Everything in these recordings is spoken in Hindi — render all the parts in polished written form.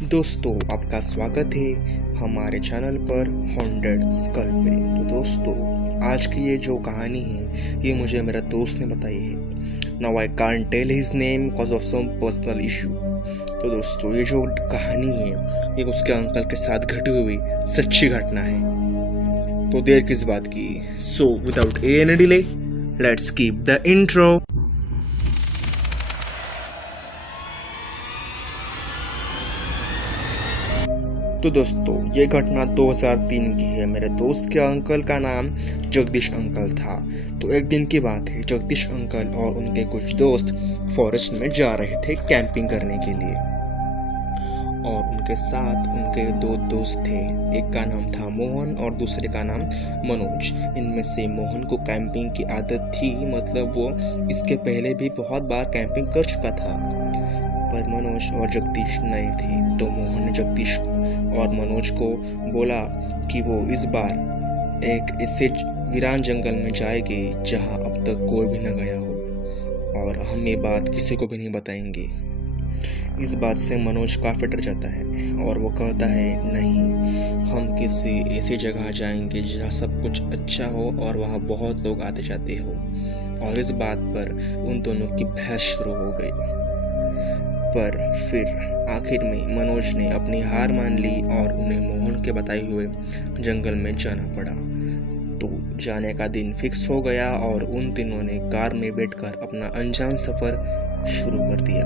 दोस्तों, आपका स्वागत है हमारे चैनल पर हॉन्टेड स्कल पे। तो दोस्तों, आज की ये जो कहानी है ये मुझे मेरा दोस्त ने बताई है। Now I can't tell his name because of some personal issue. तो दोस्तों, ये जो कहानी है ये उसके अंकल के साथ घटी हुई सच्ची घटना है। तो देर किस बात की, so without any delay let's keep the intro. तो दोस्तों, ये घटना 2003 की है। मेरे दोस्त के अंकल का नाम जगदीश अंकल था। तो एक दिन की बात है, जगदीश अंकल और उनके कुछ दोस्त फॉरेस्ट में जा रहे थे कैंपिंग करने के लिए, और उनके साथ उनके दो दोस्त थे। एक का नाम था मोहन और दूसरे का नाम मनोज। इनमें से मोहन को कैंपिंग की आदत थी, मतलब वो इसके पहले भी बहुत बार कैंपिंग कर चुका था, पर मनोज और जगदीश नए थे। तो मोहन ने जगदीश और मनोज को बोला कि वो इस बार एक ऐसे वीरान जंगल में जाएंगे जहां अब तक कोई भी न गया हो, और हम ये बात किसी को भी नहीं बताएंगे। इस बात से मनोज काफी डर जाता है और वो कहता है, नहीं, हम किसी ऐसी जगह जाएंगे जहाँ सब कुछ अच्छा हो और वहाँ बहुत लोग आते जाते हो। और इस बात पर उन दोनों की बहस शुरू हो गई। पर फिर आखिर में मनोज ने अपनी हार मान ली और उन्हें मोहन के बताए हुए जंगल में जाना पड़ा। तो जाने का दिन फिक्स हो गया और उन तीनों ने कार में बैठकर अपना अनजान सफर शुरू कर दिया।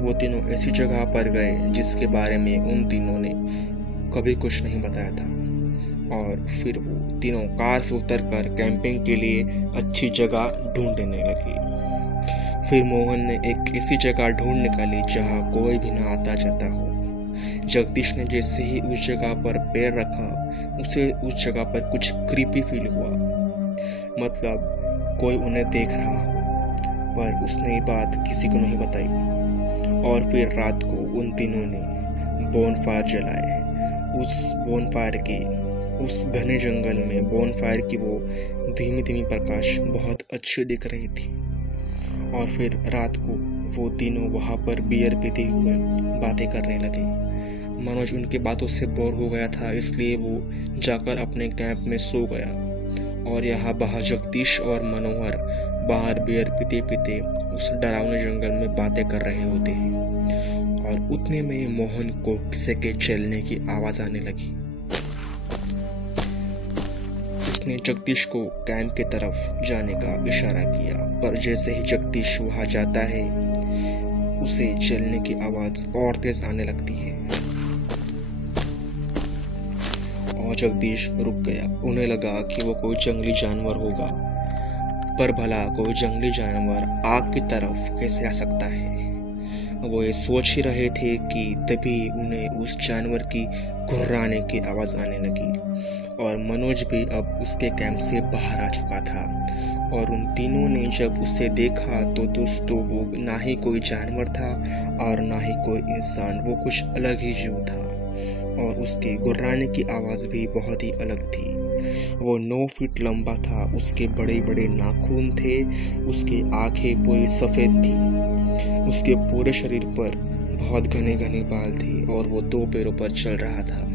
वो तीनों ऐसी जगह पर गए जिसके बारे में उन तीनों ने कभी कुछ नहीं बताया था, और फिर वो तीनों कार से उतरकर कैंपिंग के लिए अच्छी जगह ढूंढने लगे। फिर मोहन ने एक ऐसी जगह ढूंढ निकाली जहां कोई भी ना आता जाता हो। जगदीश ने जैसे ही उस जगह पर पैर रखा, उसे उस जगह पर कुछ क्रीपी फील हुआ, मतलब कोई उन्हें देख रहा हो। पर उसने ये बात किसी को नहीं बताई। और फिर रात को उन तीनों ने बोनफायर जलाए। उस घने जंगल में बोनफायर की वो धीमी धीमी प्रकाश बहुत अच्छी दिख रही थी। और फिर रात को वो तीनों वहां पर बियर पीते हुए बातें करने लगे। मनोज उनके बातों से बोर हो गया था, इसलिए वो जाकर अपने कैंप में सो गया। और यहाँ बाहर जगदीश और मनोहर बाहर बियर पीते पीते उस डरावने जंगल में बातें कर रहे होते हैं। और उतने में मोहन को किसी के चलने की आवाज आने लगी। उसने जगदीश को कैंप की तरफ जाने का इशारा किया, पर जैसे ही जगदीश वहां जाता है उसे चलने की आवाज और तेज आने लगती है और जगदीश रुक गया। उन्हें लगा कि वो कोई जंगली जानवर होगा, पर भला कोई जंगली जानवर आग की तरफ कैसे आ सकता है। वो ये सोच ही रहे थे कि तभी उन्हें उस जानवर की घुर्राने की आवाज आने लगी। और मनोज भी अब उसके कैंप से बाहर आ चुका था। और उन तीनों ने जब उसे देखा तो दोस्तों, वो ना ही कोई जानवर था और ना ही कोई इंसान, वो कुछ अलग ही जीव था। और उसके गुर्राने की आवाज भी बहुत ही अलग थी। वो 9 फीट लंबा था, उसके बड़े बड़े नाखून थे, उसकी आंखें पूरी सफेद थी, उसके पूरे शरीर पर बहुत घने घने बाल थे और वो 2 पैरों पर चल रहा था।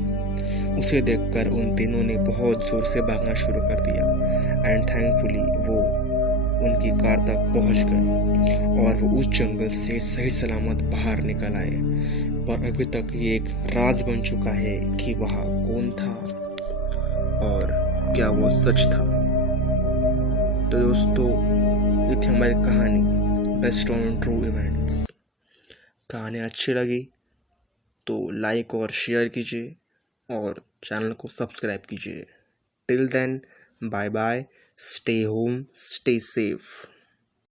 उसे देखकर उन तीनों ने बहुत जोर से भागना शुरू कर दिया। एंड थैंकफुली वो उनकी कार तक पहुंच गए और वो उस जंगल से सही सलामत बाहर निकल आए। पर अभी तक ये एक राज बन चुका है कि वह कौन था और क्या वो सच था। तो दोस्तों, ये थी हमारी कहानी बेस्ड ऑन ट्रू इवेंट्स। कहानी अच्छी लगी तो लाइक और शेयर कीजिए और चैनल को सब्सक्राइब कीजिए। Till then, bye bye, stay home, stay safe.